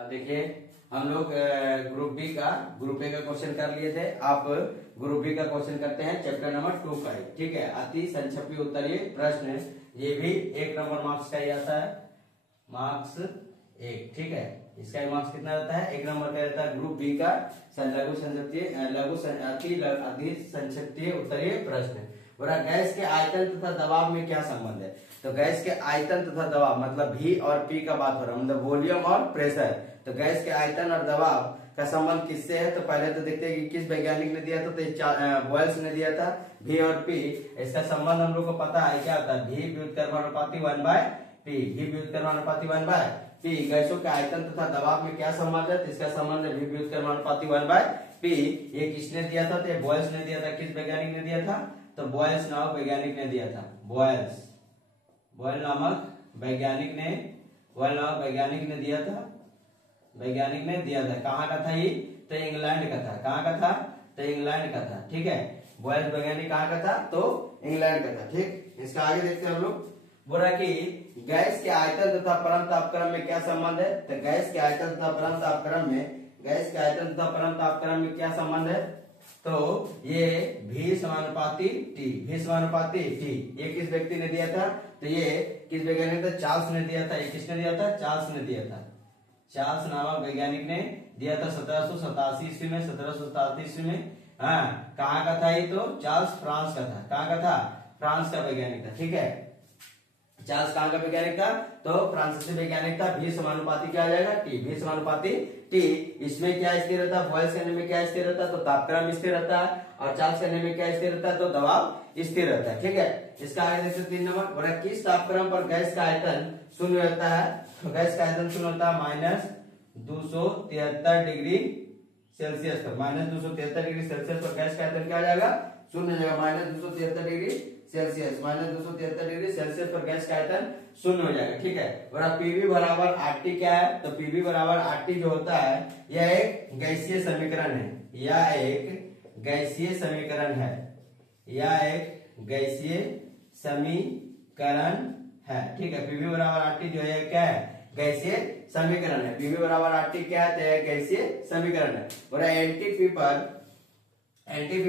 अब देखिए हम लोग ग्रुप बी का ग्रुप ए का क्वेश्चन कर लिए थे। आप ग्रुप बी का क्वेश्चन करते हैं चैप्टर नंबर 2 का ही। ठीक है, अति संक्षिप्त उत्तरीय प्रश्न, ये भी 1 नंबर मार्क्स का ही आता है, मार्क्स 1। ठीक है, इसका मार्क्स कितना रहता है? 1 नंबर का रहता है। ग्रुप बी का अति संक्षिप्त उत्तरीय प्रश्न। बोला गैस के आयतन तथा दबाव में क्या संबंध है? तो गैस के आयतन तथा दबाव मतलब V और P का बात हो रहा है, मतलब वॉल्यूम और प्रेशर। तो गैस के आयतन और दबाव का संबंध किससे है? तो पहले तो देखते हैं कि किस वैज्ञानिक ने दिया था। तो बॉयल्स ने दिया था V और P। इसका संबंध हम लोग को पता है, क्या होता है? V व्युत्क्रमानुपाती 1/P, V व्युत्क्रमानुपाती 1/P। गैसों के आयतन तथा दबाव में क्या संबंध है? तो इसका संबंध है V व्युत्क्रमानुपाती 1/P। ये किसने दिया था? तो ये बॉयल्स ने दिया था। किस वैज्ञानिक ने दिया था? तो बॉयल्स नामक वैज्ञानिक ने दिया था। बॉयल नामक वैज्ञानिक ने दिया था। वैज्ञानिक ने दिया था। कहाँ का था ये? तो इंग्लैंड का था। कहाँ का था? तो इंग्लैंड का था। ठीक है, बॉयल्स वैज्ञानिक कहाँ का था? तो इंग्लैंड का था। ठीक, इसका आगे देखते हैं हम लोग। बोला कि गैस के आयतन तथा परम तापक्रम में क्या संबंध है? तो गैस के आयतन तथा परम तापक्रम में क्या संबंध है? तो ये V समानुपाती T। ये किस व्यक्ति ने दिया था? तो ये किस वैज्ञानिक था? चार्ल्स ने दिया था। ये किसने दिया था? चार्ल्स ने दिया था। चार्ल्स नामक वैज्ञानिक ने दिया था 1787 ईस्वी में। 1787 ईस्वी में। हाँ, कहाँ का था ये? तो चार्ल्स फ्रांस का था। कहाँ का था? फ्रांस का वैज्ञानिक था। ठीक है, चार्ल्स कहाँ का वैज्ञानिक था? तो फ्रांसीसी वैज्ञानिक था। V समानुपाती क्या आ जाएगा? T। V समानुपाती T। इसमें क्या स्थिर रहता है? बॉयल्स कहने में क्या स्थिर रहता है? तो तापक्रम स्थिर रहता है। और चार्ल्स कहने में क्या स्थिर रहता है? तो दबाव स्थिर रहता है। ठीक है, इसका आगे देखते 3 नंबर। बोला किस तापक्रम पर गैस का आयतन शून्य रहता है? तो गैस का आयतन शून्य होता है -273 डिग्री सेल्सियस पर। -273 डिग्री सेल्सियस पर गैस का आयतन क्या आ जाएगा? शून्य हो जाएगा। -273 डिग्री सेल्सियस पर गैस का आयतन शून्य हो जाएगा। ठीक है, और पीवी बराबर RT क्या है? तो पीवी बराबर RT जो होता है, यह एक गैसीय समीकरण है। ठीक है, पीवी बराबर RT जो है क्या है? गैसीय समीकरण है। पीवी बराबर RT क्या है? तो यह गैसीय समीकरण है। और एनटीपी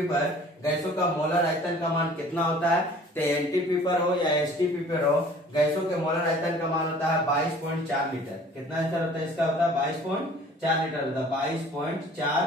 पर गैसों का मोलर आयतन का मान कितना होता है? तो एनटीपी पर हो या एसटीपी पर हो, गैसों के मोलर आयतन का मान होता है 22.4 लीटर। कितना आंसर होता है इसका? होता है 22.4 लीटर होता है। 22.4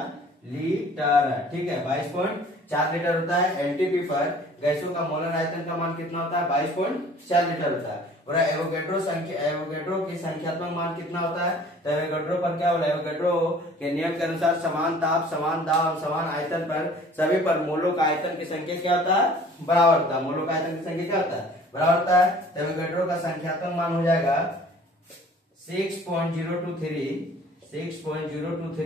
लीटर। ठीक है, 22.4 लीटर होता है। एनटीपी पर गैसों का मोलर आयतन का मान कितना होता है? 22.4 लीटर होता है। और एवोगैड्रो की संख्यात्मक मान कितना होता है? तो एवोगैड्रो पर क्या बोला? एवोगैड्रो के नियम के अनुसार समान ताप, समान दाब और समान आयतन पर सभी पर मोलों का आयतन की संख्या क्या होता है? बराबर होता है। मोलों का आयतन की संख्या क्या होता है? बराबर होता है। तो एवोगैड्रो का संख्यात्मक मान हो जाएगा 6.023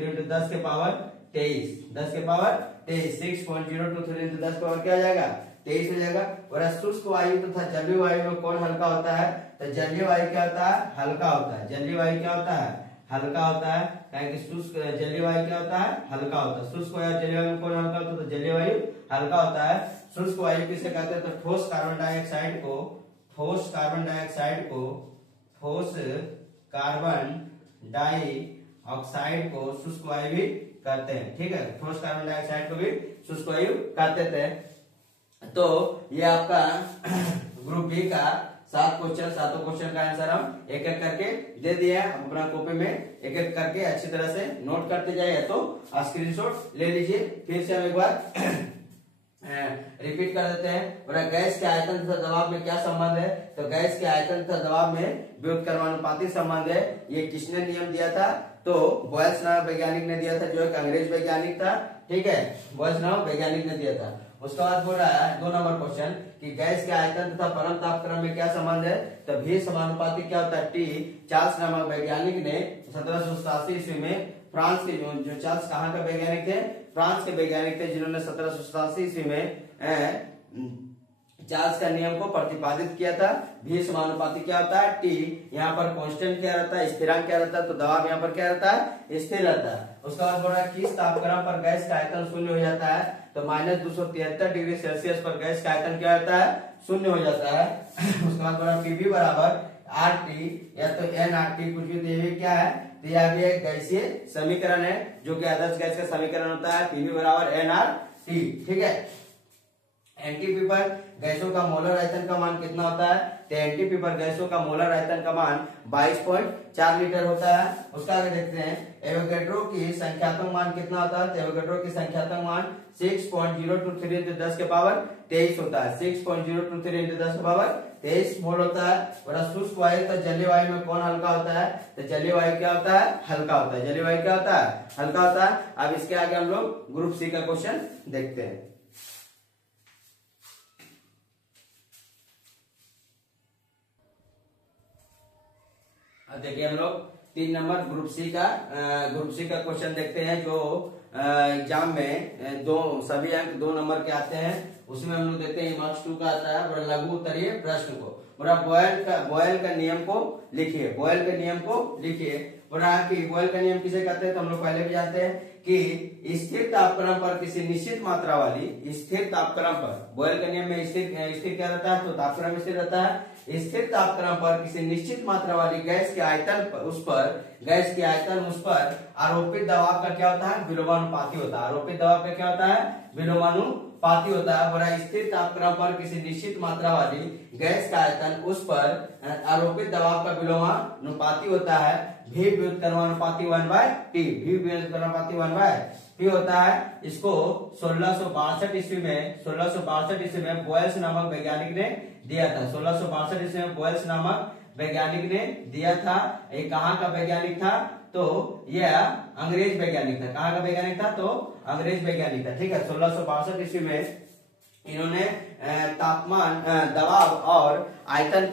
into 10 के पावर 23 6.023 into 10 पावर क्या आ जाएगा? 23 हो जाएगा। और शुष्क वायु तथा जलीय वायु में कौन हल्का होता है? तो जलीय वायु क्या होता है? हल्का होता है। जलीय वायु क्या होता है? हल्का होता है। कि शुष्क जलीय वायु क्या होता है? हल्का होता है। शुष्क वायु जलीय वायु में कौन हल्का होता है? तो जलीय वायु हल्का होता है। शुष्क वायु किसे कहते हैं? तो ठोस कार्बन डाइऑक्साइड को शुष्क वायु भी कहते हैं। ठीक है, ठोस कार्बन डाइऑक्साइड को भी शुष्क वायु कहते थे। तो ये आपका ग्रुप बी का 7 क्वेश्चन, 7 क्वेश्चन का आंसर हम एक एक करके दे दिए हैं। अपना कॉपी में एक एक करके अच्छी तरह से नोट करते जाइए, तो स्क्रीनशॉट ले लीजिए। फिर से हम एक बार रिपीट कर देते हैं। और गैस के आयतन तथा दबाव में क्या संबंध है? तो गैस के आयतन तथा दबाव में व्युत्क्रमानुपाती संबंध है। ये किसने नियम दिया था? तो बॉयल्स नामक वैज्ञानिक ने दिया था, जो एक अंग्रेज वैज्ञानिक था। ठीक है, बॉयल्स नामक वैज्ञानिक ने दिया था। उसके बाद बोल रहा है 2 नंबर क्वेश्चन कि गैस के आयतन तथा परम तापक्रम में क्या संबंध है? तो V समानुपाती क्या होता है? T। चार्ल्स नामक वैज्ञानिक ने 1787 ईस्वी में फ्रांस के जो चार्ल्स कहाँ का वैज्ञानिक थे? फ्रांस के वैज्ञानिक थे, जिन्होंने 1787 ईस्वी में चार्ल्स का नियम को प्रतिपादित किया था। V समानुपाती क्या होता है T, यहाँ पर कांस्टेंट क्या रहता है, स्थिरांक क्या रहता है, तो दबाव यहाँ पर क्या रहता है, स्थिर रहता है। उसके बाद बोल रहा है किस तापक्रम पर गैस का आयतन शून्य हो जाता है, तो -273 डिग्री सेल्सियस पर गैस का आयतन क्या होता है, शून्य हो जाता है। उसके बाद बोल रहा है PV बराबर RT या तो nRT, कुछ भी, तो ये भी क्या है, तो यह भी एक गैसीय समीकरण है जो कि आदर्श गैस का समीकरण होता है, PV बराबर nRT। ठीक है, एनटीपी पर गैसों का मोलर आयतन का मान कितना होता है, तो एनटीपी पर गैसों का मोलर आयतन का मान 22.4 लीटर होता है। उसका आगे देखते हैं एवोगैड्रो की संख्यात्मक मान कितना होता है, तो एवोगैड्रो की संख्यात्मक मान 6.023 into 10 के पावर 23 होता है, 6.023 into 10 के पावर 23 मोल होता है। और शुष्क वायु तो जलीय वायु में कौन हल्का होता है, तो जलीय वायु क्या होता है, हल्का होता है। जलीय वायु क्या होता है, हल्का होता है। अब इसके आगे हम लोग ग्रुप सी का क्वेश्चन देखते हैं। देखिए हम लोग 3 नंबर ग्रुप सी का क्वेश्चन देखते हैं, जो एग्जाम में सभी अंक 2 नंबर के आते हैं। उसमें हम लोग देखते हैं मार्क्स 2 का आता है, और लघु उत्तरीय प्रश्न को बॉयल का नियम को लिखिए। बॉयल के नियम को लिखिए। बॉयल का नियम किसे कहते हैं, तो हम लोग पहले भी जानते हैं कि स्थिर तापक्रम पर किसी निश्चित मात्रा वाली, स्थिर तापक्रम पर, बॉयल के नियम में स्थिर क्या रहता है, तो तापक्रम स्थिर रहता है। स्थिर तापक्रम पर किसी निश्चित मात्रा वाली गैस के आयतन उस पर आरोपित दबाव का क्या होता है, विलोमानुपाती होता है। आरोपित दबाव का क्या होता है, विलोमानुपाती होता है। बड़ा स्थिर तापक्रम पर किसी निश्चित मात्रा वाली गैस का आयतन उस पर आरोपित दबाव का विलोमानुपाती होता है। V व्युत्क्रमानुपाती 1/T, V व्युत्क्रमानुपाती 1/T होता है। इसको 1662 ईस्वी में बॉयल्स नामक वैज्ञानिक ने दिया था। 1662 ईस्वी में बॉयल्स नामक वैज्ञानिक ने दिया था। ये कहाँ का वैज्ञानिक था, तो यह अंग्रेज वैज्ञानिक था। कहाँ का वैज्ञानिक था, तो अंग्रेज वैज्ञानिक था। ठीक है, 1662 ईस्वी में इन्होंने दबाव और आयतन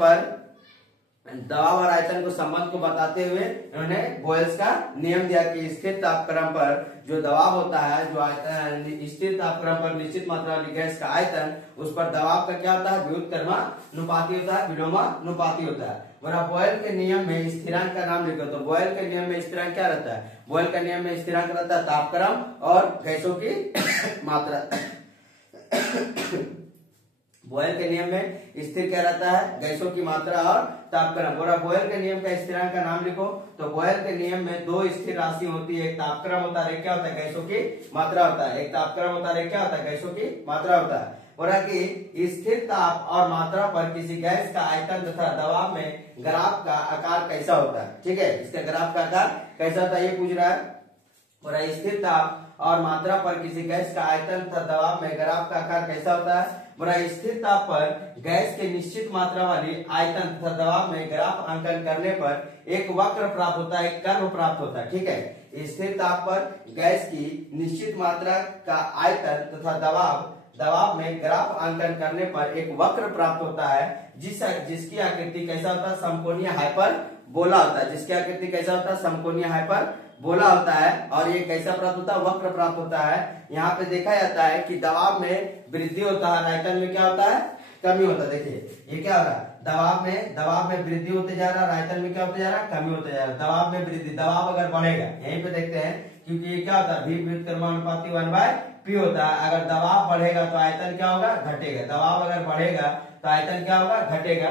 को संबंध को बताते हुए इन्होंने बॉयल्स का नियम दिया कि स्थिर तापक्रम पर जो दबाव होता है, जो आयतन, स्थिर तापक्रम पर निश्चित मात्रा वाली गैस का आयतन, उस पर दबाव का क्या होता है, व्युत्क्रमानुपाती होता है, विलोमानुपाती होता है। बॉयल के नियम में स्थिरांक का नाम लिखो, तो बॉयल के नियम में स्थिरांक क्या रहता है, बॉयल के नियम में स्थिरांक रहता है तापक्रम और गैसों की मात्रा। बॉयल के नियम में स्थिर क्या रहता है, गैसों की मात्रा और तापक्रम। और बॉयल के नियम का स्थिरांक का नाम लिखो, तो बॉयल के नियम में 2 स्थिर राशि होती है, एक तापक्रम होता है, एक क्या होता है, गैसों की मात्रा होता है। एक तापक्रम होता है, एक क्या होता है, गैसों की मात्रा होता है। और कि स्थिर ताप और मात्रा पर किसी गैस का आयतन तथा दबाव में ग्राफ का आकार कैसा होता है। ठीक है, इसका ग्राफ का आकार कैसा होता है, ये पूछ रहा है। और स्थिर ताप और मात्रा पर किसी गैस का आयतन तथा दबाव में ग्राफ का आकार कैसा होता है। बड़ा स्थिर ताप पर गैस के निश्चित मात्रा वाली आयतन तथा दबाव में ग्राफ अंकन करने पर एक वक्र प्राप्त होता है, एक कर्व प्राप्त होता है। ठीक है, स्थिर ताप पर गैस की निश्चित मात्रा का आयतन तथा दबाव में ग्राफ अंकन करने पर एक वक्र प्राप्त होता है, जिसकी आकृति कैसा होता है, समकोणीय हाइपरबोला होता है। जिसकी आकृति कैसा होता है, समकोणीय हाइपरबोला होता है। और ये कैसा प्राप्त होता है, वक्र प्राप्त होता है। यहाँ पे देखा जाता है कि दबाव में वृद्धि होता है, आयतन में क्या होता है, कमी होता है। देखिए ये क्या हो रहा है, दबाव में वृद्धि होते जा रहा है, आयतन में क्या होते जा रहा है, कमी होते जा रहा है। दबाव में वृद्धि, दबाव अगर बढ़ेगा, यहीं पे देखते हैं, क्योंकि ये क्या होता है, V व्युत्क्रमानुपाती 1/P होता है। अगर दबाव बढ़ेगा तो आयतन क्या होगा, घटेगा। दबाव अगर बढ़ेगा तो आयतन क्या होगा, घटेगा,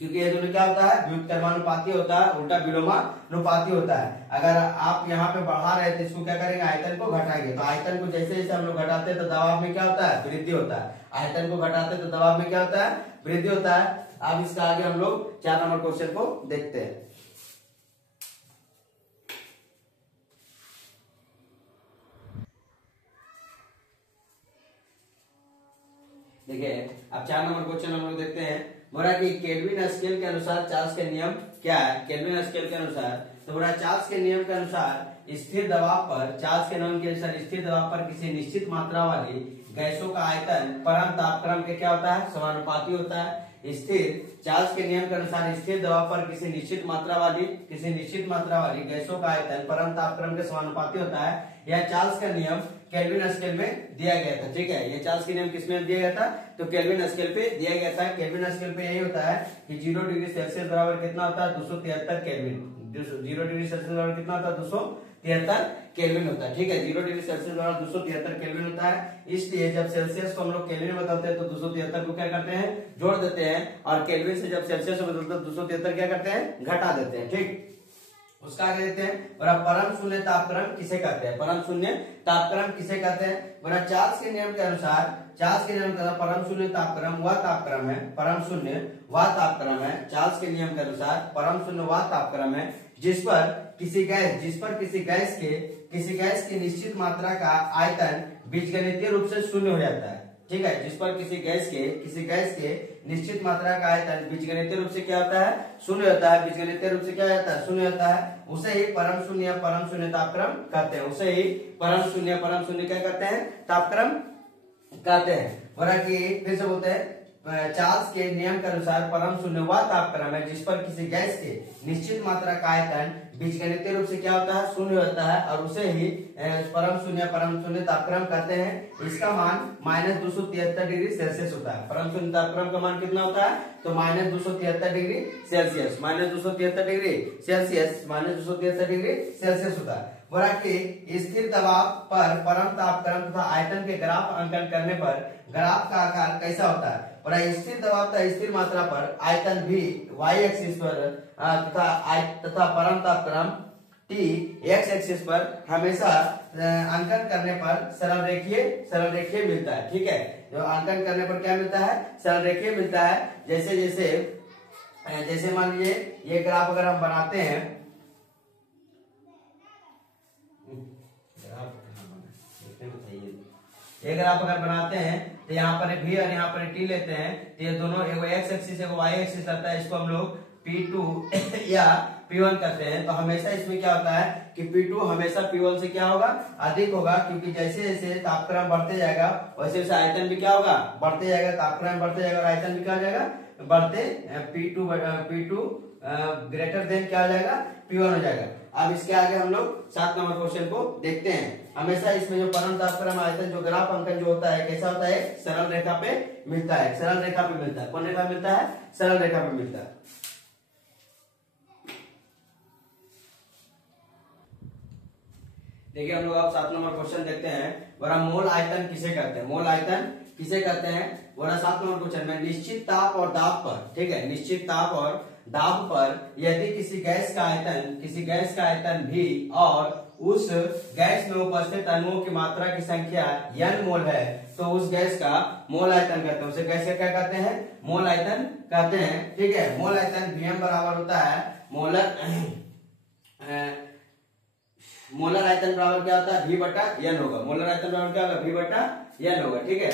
क्योंकि ये दोनों क्या होता है, व्युत्क्रमानुपाती होता है, उल्टा विलोमानुपाती होता है। अगर आप यहाँ पे बढ़ा रहे थे, इसको क्या करेंगे, आयतन को घटाएंगे। तो आयतन को जैसे जैसे हम लोग घटाते हैं तो दबाव में क्या होता है, वृद्धि होता है। आयतन को घटाते हैं तो दबाव में क्या होता है, वृद्धि होता है। अब इसका आगे हम लोग 4 नंबर क्वेश्चन को देखते हैं। देखिए अब 4 नंबर क्वेश्चन हम लोग देखते हैं। बोला कि केल्विन स्केल के अनुसार चार्ल्स के नियम क्या है। केल्विन स्केल के अनुसार, तो बोला चार्ल्स के नियम के अनुसार स्थिर दबाव पर, चार्ल्स के नियम के अनुसार स्थिर दबाव पर किसी निश्चित मात्रा वाली गैसों का आयतन परम तापक्रम के क्या होता है, समानुपाती होता है। चार्ल्स के नियम के अनुसार स्थिर दबाव पर किसी निश्चित मात्रा वाली गैसों का आयतन परम तापक्रम के समानुपाती होता है। यह चार्ल्स का नियम केल्विन स्केल में दिया गया था। ठीक है, ये चार्ल्स के नियम किसमें दिया गया था? तो केल्विन स्केल पे दिया गया था। केल्विन स्केल पे यही होता है कि 0 डिग्री सेल्सियस बराबर कितना होता है? 273 केल्विन। 0 डिग्री सेल्सियस बराबर कितना होता है? 273 केल्विन होता है। ठीक है, 0 डिग्री सेल्सियस बराबर 273 केल्विन होता है। इसलिए जब सेल्सियस को हम लोग केल्विन में बदलते हैं तो 273 को क्या करते हैं? जोड़ देते हैं, और केल्विन से जब सेल्सियस में बदलते हैं 273 क्या करते हैं? घटा देते हैं। ठीक, उसका आगे देते हैं। और अब परम शून्य तापक्रम किसे कहते हैं? परम शून्य तापक्रम किसे कहते हैं? बोला चार्ल्स के नियम के अनुसार, चार्ल्स के नियम के अनुसार परम शून्य तापक्रम वह तापक्रम है, परम शून्य वह तापक्रम है, चार्ल्स के नियम के अनुसार परम शून्य वह तापक्रम है जिस पर किसी गैस की निश्चित मात्रा का आयतन बीजगणितीय रूप से शून्य हो जाता है। ठीक है, जिस पर किसी गैस के निश्चित मात्रा का आयतन बीजगणितीय रूप से क्या होता है? शून्य होता है। बीजगणितीय रूप से क्या होता है? शून्य होता है। उसे ही परम शून्य तापक्रम कहते हैं। उसे ही परम शून्य क्या कहते हैं? तापक्रम कहते हैं। बोला कि फिर से बोलते हैं, चार्ल्स के नियम के अनुसार परम शून्य वह तापक्रम है जिस पर किसी गैस के निश्चित मात्रा का आयतन बीजगणितीय रूप से क्या होता है? शून्य होता है, और उसे ही परम शून्य तापक्रम कहते हैं। इसका मान -273 डिग्री सेल्सियस होता है। परम शून्य तापक्रम का मान कितना होता है? तो -273 डिग्री सेल्सियस, -273 डिग्री सेल्सियस होता है। बोला कि स्थिर दबाव पर परम तापक्रम तथा आयतन के ग्राफ अंकन करने पर ग्राफ का आकार कैसा होता है? और स्थिर दबाव तथा स्थिर मात्रा पर आयतन भी y एक्सिस पर तथा परम तापक्रम t x एक्सिस पर हमेशा अंकन करने पर सरल रेखीय मिलता है। ठीक है, जो अंकन करने पर क्या मिलता है? सरल रेखीय मिलता है। जैसे मान लीजिए ये ग्राफ अगर हम बनाते हैं, ये ग्राफ अगर बनाते हैं तो यहाँ पर v और यहाँ पर t लेते हैं, तो ये दोनों एगो x एक्सिस एगो y एक्सिस रहता है। इसको हम लोग P2 या P1 करते हैं। तो हमेशा इसमें क्या होता है कि P2 हमेशा P1 से क्या होगा? अधिक होगा, क्योंकि जैसे जैसे तापक्रम बढ़ते जाएगा वैसे वैसे आयतन भी क्या होगा? बढ़ते जाएगा। तापक्रम बढ़ते जाएगा और आयतन भी क्या हो जाएगा? बढ़ते P2 ग्रेटर देन क्या हो जाएगा? P1 हो जाएगा। अब इसके आगे हम लोग 7 नंबर क्वेश्चन को देखते हैं। हमेशा इसमें जो परम तापक्रम आयतन जो ग्राफ अंकन जो होता है कैसा होता है? सरल रेखा पे मिलता है। सरल रेखा पे मिलता है। कौन रेखा मिलता है? सरल रेखा पे मिलता है। देखिए हम लोग अब 7 नंबर क्वेश्चन देखते हैं। बोला मोल आयतन किसे कहते हैं? मोल आयतन किसे कहते हैं? बोला 7 नंबर क्वेश्चन में निश्चित ताप और दाब पर, ठीक है, निश्चित ताप और दाब पर यदि किसी गैस का आयतन भी और उस गैस में उपस्थित अणुओं की मात्रा की संख्या n मोल है तो उस गैस का मोल आयतन कहते हैं। उसे गैस का क्या कहते हैं? मोल आयतन कहते हैं। ठीक है, मोल आयतन Vm बराबर होता है मोलर आयतन बराबर क्या होता है? V बटा n होगा। मोलर आयतन बराबर क्या होगा? V बटा n होगा। ठीक है,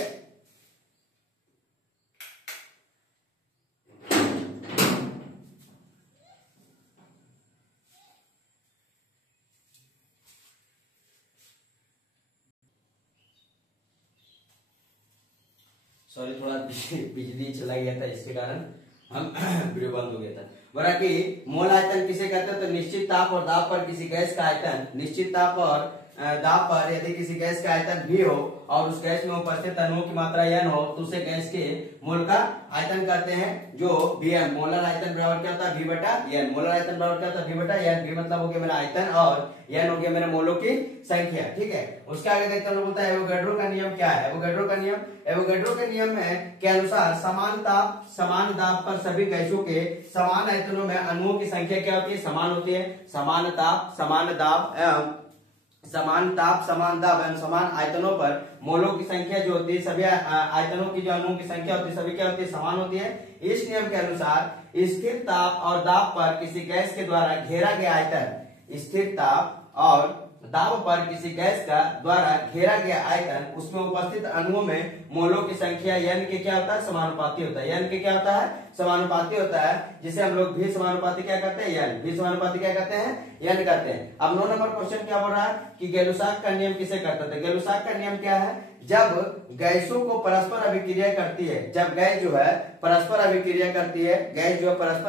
सॉरी थोड़ा बिजली चला गया था, इसके कारण हम वीडियो बंद हो गया था। बोला कि मोल आयतन किसे कहते हैं? तो निश्चित ताप और दाब पर किसी गैस का आयतन, निश्चित ताप और दाब पर यदि किसी गैस का आयतन भी हो और उस गैस में उपस्थित अणुओं की मात्रा n हो तो उसे गैस के मोल का आयतन कहते हैं, जो Vm। मोलर आयतन बराबर क्या होता है? V बटा n। मोलर आयतन बराबर क्या होता है? V बटा n। V मतलब हो गया मेरा आयतन और n हो गया मेरे मोलों की संख्या। ठीक है, उसके आगे देखते हैं, बोलता है एवोगैड्रो का नियम क्या है? एवोगैड्रो के नियम के अनुसार समान दाब पर सभी गैसों के समान आयतनों में अणुओं की संख्या क्या होती है? समान होती है। समान ताप समान दाब एवं समान आयतनों पर मोलों की संख्या जो होती है, सभी आयतनों की जो अणुओं की संख्या होती है सभी क्या होती है? समान होती है। इस नियम के अनुसार स्थिर ताप और दाब पर किसी गैस के द्वारा घेरा गया आयतन, स्थिर ताप और दाब पर किसी गैस का द्वारा घेरा गया आयतन, उसमें उपस्थित अणुओं में मोलों की संख्या n के क्या होता है? समानुपाती होता है। n के क्या होता है? समानुपाती होता है, जिसे हम लोग भी समानुपाती क्या करते हैं? n। भी समानुपाती क्या कहते हैं? n कहते हैं। अब 9 नंबर क्वेश्चन क्या बोल रहा है कि गैलुसाक का नियम किसे कहते थे? गैलुसाक का नियम क्या है? जब गैसों को परस्पर अभिक्रिया करती है, जब गैस जो है परस्पर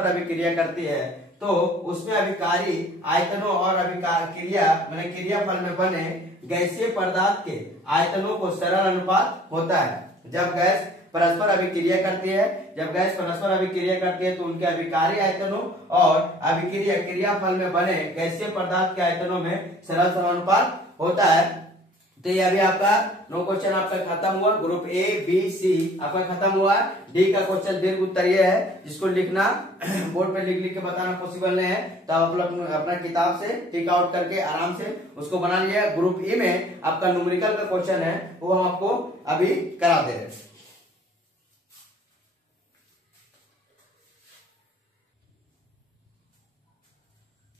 अभिक्रिया करती है, तो उसमें अभिकारी आयतनों और क्रियाफल में बने गैसीय पदार्थ के आयतनों को सरल अनुपात होता है। जब गैस परस्पर अभिक्रिया करती है, जब गैस परस्पर अभिक्रिया करती है तो उनके अभिकारी आयतनों और अभिक्रिया क्रियाफल में बने गैसीय पदार्थ के आयतनों में सरल समानुपात होता है। तो ये अभी आपका 9 क्वेश्चन आपका खत्म हुआ। ग्रुप ए बी सी आपका खत्म हुआ। डी का क्वेश्चन दीर्घ उत्तरीय है, जिसको लिखना बोर्ड पे लिख के बताना पॉसिबल नहीं है, तो आप लोग अपना किताब से टिक आउट करके आराम से उसको बना लिया। ग्रुप ई में आपका न्यूमेरिकल का क्वेश्चन है, वो हम आपको अभी करा दे रहे हैं।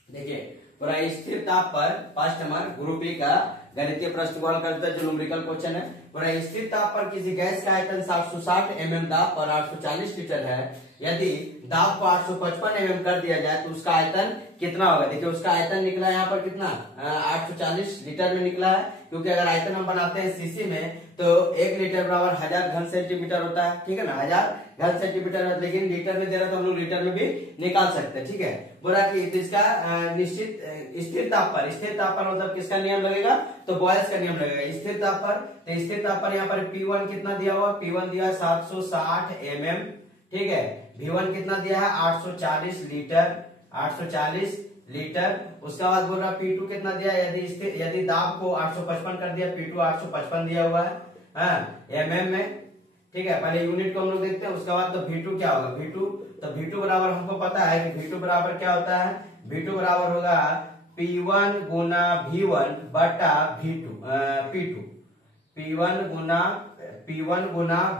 देखिए पूरा स्थिर ताप पर फर्स्ट नंबर ग्रुप ए का गणितीय प्रश्न को हल करते हैं, जो न्यूमेरिकल क्वेश्चन है। पूरा स्थिर ताप पर किसी गैस का आयतन 760 mm दाब पर 840 लीटर है। यदि दाब को 855 mm कर दिया जाए तो उसका आयतन कितना होगा? देखिए उसका आयतन निकला यहाँ पर कितना 840 लीटर में निकला है, क्योंकि अगर आयतन हम बनाते हैं सीसी में तो 1 लीटर बराबर 1000 घन सेंटीमीटर होता है, ठीक है ना, 1000 घन सेंटीमीटर है। लेकिन लीटर में दे रहा तो हम लोग लीटर में भी निकाल सकते हैं, ठीक है। बोला कि इसका निश्चित स्थिर ताप पर मतलब किसका नियम लगेगा? तो बॉयल्स का नियम लगेगा स्थिर ताप पर। तो स्थिर ताप पर यहाँ पर P1 कितना दिया हुआ? P1 दिया 760 mm, ठीक है। V1 कितना दिया है? 840 लीटर, 840 लीटर। उसके बाद बोल रहा P2 कितना दिया? यदि दाब को 855 कर दिया, P2 855 दिया हुआ है mm में, ठीक है। पहले यूनिट को हम लोग देखते हैं, उसके बाद तो V2 क्या होगा? V2 बराबर हमको पता है कि V2 बराबर क्या होता है? V2 बराबर होगा P1 गुना V1 बटा P2 P1 गुना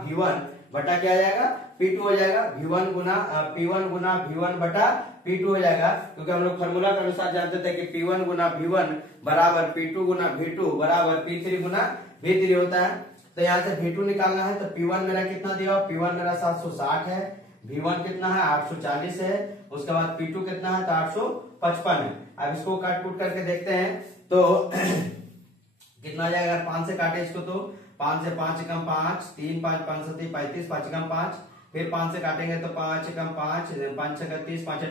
V1 बटा क्या आ जाएगा? P2 हो जाएगा। P1 गुना V1 बटा P2 हो जाएगा, क्योंकि हम लोग फॉर्मूला के अनुसार जानते थे कि P1 गुना V1 बराबर P2 गुना V2 बराबर P3 गुना V3 होता है। तो यहाँ से V2 निकालना है, तो P1 मेरा कितना दिया? P1 मेरा 760 है, V1 कितना है? 840 है, उसके बाद P2 कितना है? तो 855 है। अब इसको काट कूट करके देखते हैं तो कितना आ जाएगा? 5 से काटे इसको तो 5 से 5 कम 5, 3 5 5 7 35, 5 कम 5, फिर 5 से काटेंगे तो 5 कम 5, 5 से 30, 5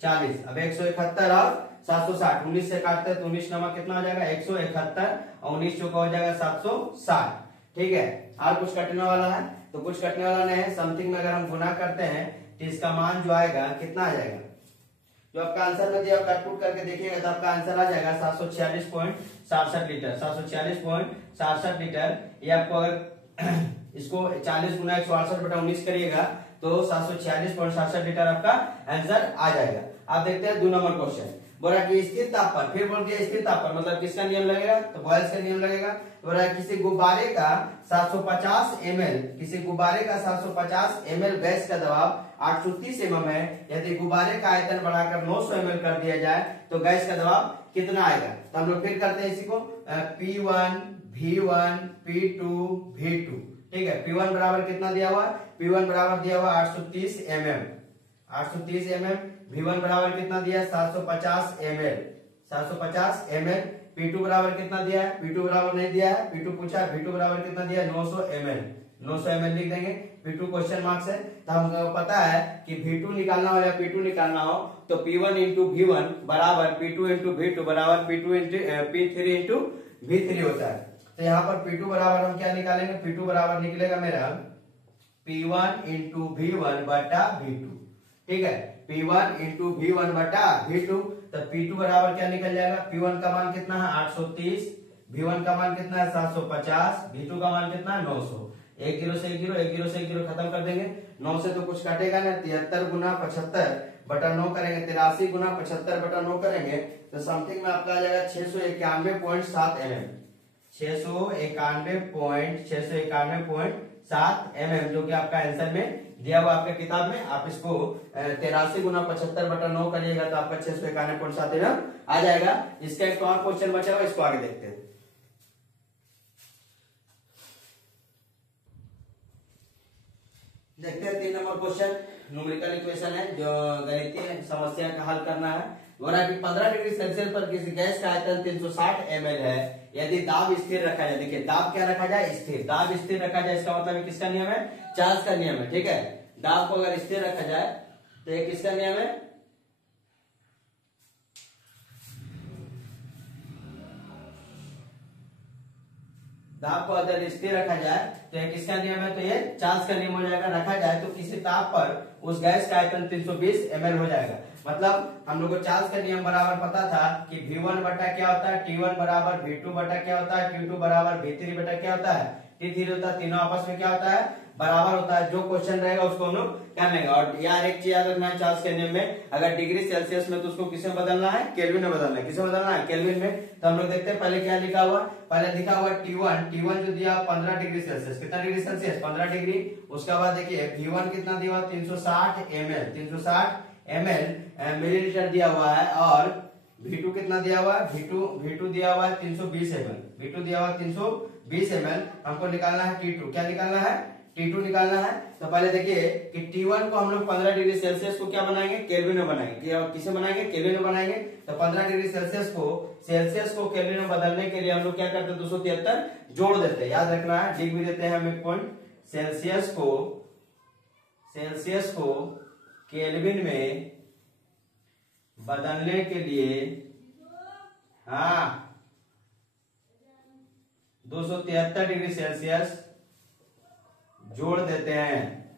40। अब 171 और 760 19 से काटते हैं तो 19 नंबर कितना हो जाएगा? 171 और 19 चौका हो जाएगा 760, ठीक है। और कुछ कटने वाला है? तो कुछ कटने वाला नहीं है। समथिंग में अगर हम गुना करते हैं तो इसका मान जो आएगा कितना आ जाएगा? जो आपका आंसर में दिया काटपुट करके देखिएगा तो आपका आंसर आ जाएगा 746.67 लीटर, 746.67 लीटर। ये आपको अगर इसको 40 गुना 168 बटा 19 करिएगा तो 746.67 लीटर आपका आंसर आ जाएगा। आप देखते हैं 2 नंबर क्वेश्चन। बोला कि स्थिर ताप पर, फिर बोल दिया स्थिर ताप पर मतलब किसका नियम लगेगा? तो बॉयल्स का नियम लगेगा। बोला किसी गुब्बारे का 750 ml, किसी गुब्बारे का 750 ml गैस का दबाव 830 mm है। यदि गुब्बारे का आयतन बढ़ाकर 900 ml कर दिया जाए तो गैस का दबाव कितना आएगा? तो हम लोग फिर करते हैं इसी को P1 V1 P2 V2, ठीक है। P1 बराबर कितना दिया हुआ? P1 बराबर दिया हुआ 830 mm, 830 mm। V1 बराबर कितना दिया? 750 ml, 750 ml। P2 बराबर कितना दिया है? P2 बराबर नहीं दिया है, P2 पूछा। V2 बराबर कितना दिया? 900 ml, 900 ml लिख देंगे। P2 क्वेश्चन मार्क्स है, तो हमको पता है कि V2 निकालना हो या P2 निकालना हो तो P1 इंटू V1 बराबर P2 इंटू V2 बराबर P3 इंटू V3 होता है। तो यहाँ पर P2 बराबर हम क्या निकालेंगे? P2 बराबर निकलेगा मेरा P1 इंटू V1 बटा V2, ठीक है। P1 इंटू V1 बटा V2, तो P2 बराबर क्या निकल जाएगा? P1 का मान कितना है? 830, V1 का मान कितना है? 750, V2 का मान कितना है? 900। 1 0 से 1 0, 1 0 से 1 0 खत्म कर देंगे। 9 से तो कुछ काटेगा ना, 73 गुना 75 बटा 9 करेंगे, 83 गुना 75 बटा 9 करेंगे तो समथिंग में आपका आ जाएगा 691.7 mm, 691.7 mm, जो कि आपका आंसर में दिया हुआ आपके किताब में। आप इसको 83 गुना 75 बटा 9 करिएगा तो आपका 691.7 mm आ जाएगा। इसका एक और क्वेश्चन बचा हुआ, इसको आगे देखते हैं। देखते हैं 3 नंबर क्वेश्चन। न्यूमेरिकल इक्वेशन है जो गणितीय समस्या का हल करना है। बोला कि 15 डिग्री सेल्सियस पर किसी गैस का आयतन 360 ml है। यदि दाब स्थिर रखा जाए, देखिए दाब क्या रखा जाए? स्थिर। दाब स्थिर रखा जाए इसका मतलब किसका नियम है? चार्ल्स का नियम है, ठीक है। दाब को अगर स्थिर रखा जाए तो ये किसका नियम है? दाब को अगर स्थिर रखा जाए तो ये किसका नियम है, तो ये चार्ल्स का नियम हो जाएगा। रखा जाए तो किसी ताप पर उस गैस का आयतन 320 ml हो जाएगा। मतलब हम लोग को चार्ल्स का नियम बराबर पता था कि V1 बटा क्या होता है, T1 बराबर V2 बटा क्या होता है, T2 बराबर V3 बटा क्या होता है, T3 होता है। तीनों आपस में क्या होता है, बराबर होता है। जो क्वेश्चन रहेगा उसको हम लोग कर लेंगे। और यार एक चीज याद रखना है, चार्ल्स के नियम में अगर डिग्री सेल्सियस में तो उसको किसमें बदलना है, केल्विन में बदलना है। किसमें बदलना है, केल्विन में। तो हम लोग देखते हैं पहले क्या लिखा हुआ, पहले लिखा हुआ T1 जो दिया 15 डिग्री सेल्सियस। कितना डिग्री सेल्सियस, 15 डिग्री। उसके बाद देखिए V1 कितना दिया हुआ, 360 ml, 360 ml मिलीलीटर दिया हुआ है। और V2 कितना दिया हुआ है, V2 दिया हुआ है 320 ml, V2 दिया हुआ 320 ml। हमको निकालना है T2। क्या निकालना है, T2 निकालना है। तो पहले देखिए कि T1 को हम लोग 15 डिग्री सेल्सियस को क्या बनाएंगे, केल्विन में बनाएंगे। किसे बनाएंगे, केल्विन में बनाएंगे। तो 15 डिग्री सेल्सियस को केल्विन में बदलने के लिए हम लोग क्या करते हैं, 273 जोड़ देते हैं। याद रखना है, लिख भी देते हैं हम एक पॉइंट। सेल्सियस को केल्विन में बदलने के लिए 273 डिग्री सेल्सियस जोड़ देते हैं।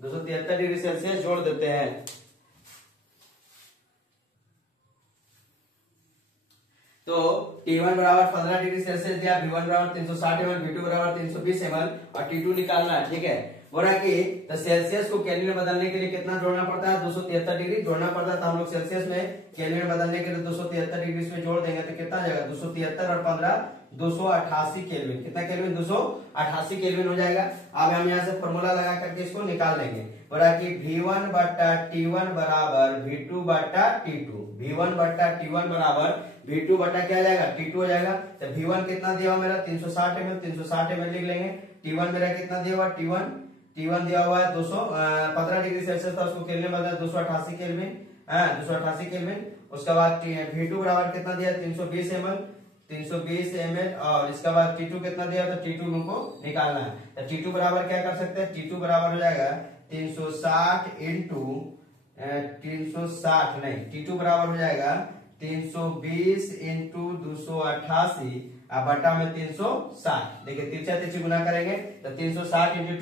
273 डिग्री सेल्सियस जोड़ देते हैं। तो T1 बराबर 15 डिग्री सेल्सियस दिया, V1 बराबर 360 ml, V2 बराबर 320 ml और T2 निकालना है। ठीक है, बोला कि तो सेल्सियस को केल्विन में बदलने के लिए कितना जोड़ना पड़ता है, 273 डिग्री जोड़ना पड़ता है। तो हम लोग सेल्सियस में केल्विन में बदलने के लिए 273 डिग्री इसमें जोड़ देंगे तो कितना आ जाएगा, 273 और 15 288 केल्विन। कितना केल्विन, 288 केल्विन हो जाएगा। अब हम यहाँ से फॉर्मूला लगा करके इसको निकाल लेंगे। बोला कि V1 बटा T1 बराबर V2 बटा T2, V1 बटा T1 बराबर V2 बटा क्या आ जाएगा, T2 हो जाएगा। तो V1 कितना दिया हुआ मेरा 360 ml, 360 ml लिख लेंगे। T1 मेरा कितना दिया हुआ, T1 दिया हुआ है 15 डिग्री सेल्सियस था, उसको केल्विन में बदला 288 केल्विन, 288 केल्विन। उसके बाद V2 बराबर कितना दिया, 320 ml और इसके बाद T2 कितना दिया, तो T2 हमको निकालना है। तो T2 बराबर क्या कर सकते हैं, T2 बराबर हो जाएगा 360 इंटू 360 नहीं, T2 बराबर हो जाएगा 320 इंटू 288 बटा में 360। देखिए तिरछा तिरछी गुना करेंगे तो 360 इंटू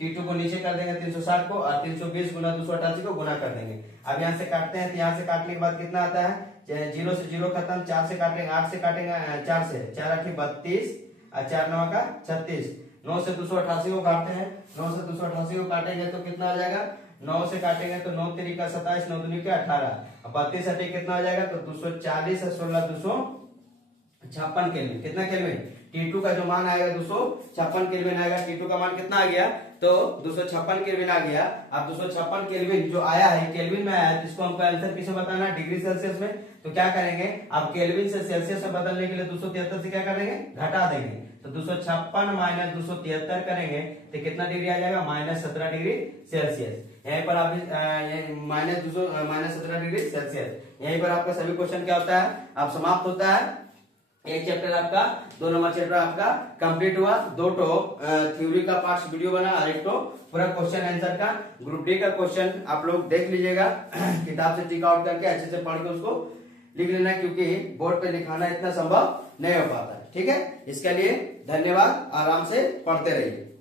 T2 को नीचे कर देंगे 360 को, और 320 गुना 288 को गुना कर देंगे। अब यहाँ से काटते हैं तो यहाँ से काटने के बाद कितना आता है, 0 से 0 खत्म, 4 से काटेंगे, 8 से काटेंगे, 4 से 4 8 32 और 4 9 का 36, 9 से 288 को काटते हैं, 9 से 288 को काटेंगे तो कितना आ जाएगा, 9 से काटेंगे तो 9 3 का 27, 9 2 का 18, 32 हटे कितना हो जाएगा, तो 240 और 16 256 केल्विन। कितना केल्विन, T2 का जो मान आएगा 256 केल्विन आएगा। T2 का मान कितना आ गया, तो 256 केल्विन आ गया। अब 256 केल्विन जो आया है केल्विन में आया है, जिसको हमको आंसर किसे बताना है, डिग्री सेल्सियस में। तो क्या करेंगे, अब केल्विन से सेल्सियस में बदलने के लिए 273 से क्या करेंगे, घटा देंगे। तो 256 माइनस 273 करेंगे तो कितना डिग्री आ जाएगा, -17 डिग्री सेल्सियस। यहीं पर आप -17 डिग्री सेल्सियस। यहीं पर आपका सभी क्वेश्चन क्या होता है, आप समाप्त होता है। एक चैप्टर आपका, 2 नंबर चैप्टर आपका कंप्लीट हुआ। 2 थ्योरी का पार्ट वीडियो बना और 1 पूरा क्वेश्चन आंसर का ग्रुप डी का क्वेश्चन आप लोग देख लीजिएगा। किताब से टिक आउट करके अच्छे से पढ़ के उसको लिख लेना, क्योंकि बोर्ड पे लिखाना इतना संभव नहीं हो पाता। ठीक है, इसके लिए धन्यवाद, आराम से पढ़ते रहिए।